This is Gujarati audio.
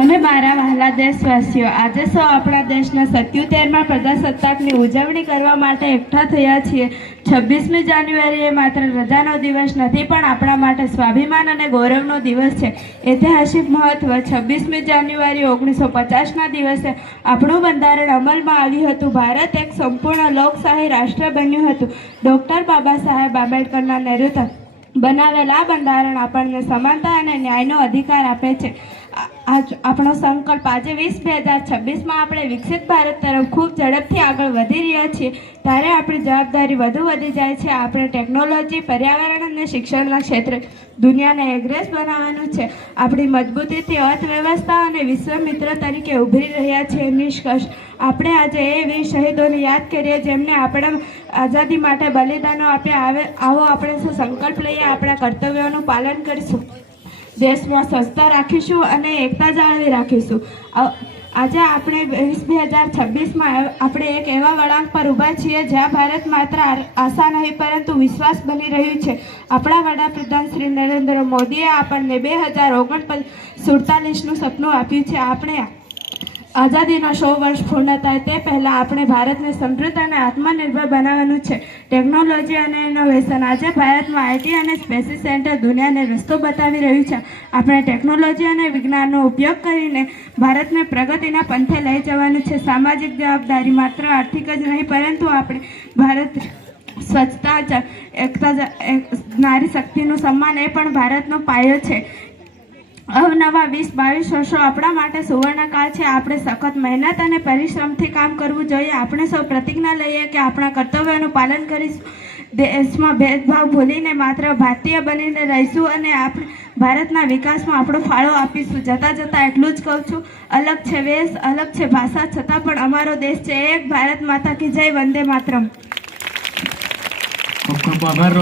અને મારા વહાલા દેશવાસીઓ, આજે સૌ આપણા દેશના 77મા પ્રજાસત્તાકની ઉજવણી કરવા માટે એકઠા થયા છીએ. 26મી જાન્યુઆરી એ માત્ર રજાનો દિવસ નથી, પણ આપણા માટે સ્વાભિમાન અને ગૌરવનો દિવસ છે. ઐતિહાસિક મહત્વ: 26મી જાન્યુઆરી 1950ના દિવસે આપણું બંધારણ અમલમાં આવ્યું હતું. ભારત એક સંપૂર્ણ લોકશાહી રાષ્ટ્ર બન્યું હતું. ડૉક્ટર બાબા સાહેબ આંબેડકરના નેતૃત્વ બનાવેલ આ બંધારણ આપણને સમાનતા અને ન્યાયનો અધિકાર આપે છે. આપણો સંકલ્પ આજે 20/2026માં આપણે વિકસિત ભારત તરફ ખૂબ ઝડપથી આગળ વધી રહ્યા છીએ, ત્યારે આપણી જવાબદારી વધુ વધી જાય છે. આપણે ટેકનોલોજી, પર્યાવરણ અને શિક્ષણના ક્ષેત્રે દુનિયાને એગ્રેસ બનાવવાનું છે. આપણી મજબૂતીથી અર્થવ્યવસ્થા અને વિશ્વ મિત્ર તરીકે ઉભરી રહ્યા છીએ. નિષ્કર્ષ: આપણે આજે એ વીર શહીદોને યાદ કરીએ જેમણે આપણા આઝાદી માટે બલિદાનો આપ્યા. આવો આપણે સંકલ્પ લઈએ, આપણા કર્તવ્યોનું પાલન કરીશું, દેશમાં સ્વચ્છતા રાખીશું અને એકતા જાળવી રાખીશું. આજે આપણે 20/2026માં આપણે એક એવા વળાંક પર ઊભા છીએ જ્યાં ભારત માત્ર આશા નહીં પરંતુ વિશ્વાસ બની રહ્યું છે. આપણા વડાપ્રધાન શ્રી નરેન્દ્ર મોદીએ આપણને 2047નું સપનું આપ્યું છે. આપણે આઝાદીના 100 વર્ષ પૂર્ણ થાય તે પહેલાં આપણે ભારતને સમૃદ્ધ અને આત્મનિર્ભર બનાવવાનું છે. ટેકનોલોજી અને ઇનોવેશન: આજે ભારતમાં આઈટી અને સ્પેસ સેન્ટર દુનિયાને રસ્તો બતાવી રહ્યું છે. આપણે ટેકનોલોજી અને વિજ્ઞાનનો ઉપયોગ કરીને ભારતને પ્રગતિના પંથે લઈ જવાનું છે. સામાજિક જવાબદારી: માત્ર આર્થિક જ નહીં પરંતુ આપણે ભારત સ્વચ્છતા, એકતા, નારી શક્તિનું સન્માન એ પણ ભારતનો પાયો છે. અવનવા 20-22 વર્ષો આપણા માટે સુવર્ણકાળ છે. આપણે સખત મહેનત અને પરિશ્રમથી કામ કરવું જોઈએ. આપણે સૌ પ્રતિજ્ઞા લઈએ કે આપણા કર્તવ્યોનું પાલન કરીશું, દેશમાં ભેદભાવ ભૂલીને માત્ર ભારતીય બનીને રહીશું અને આપણે ભારતના વિકાસમાં આપણો ફાળો આપીશું. જતાં એટલું જ કહું છું, અલગ છે વેશ, અલગ છે ભાષા, છતાં પણ અમારો દેશ છે એક. ભારત માતા કી જય. વંદે માતરમ. ખૂબ ખૂબ આભાર.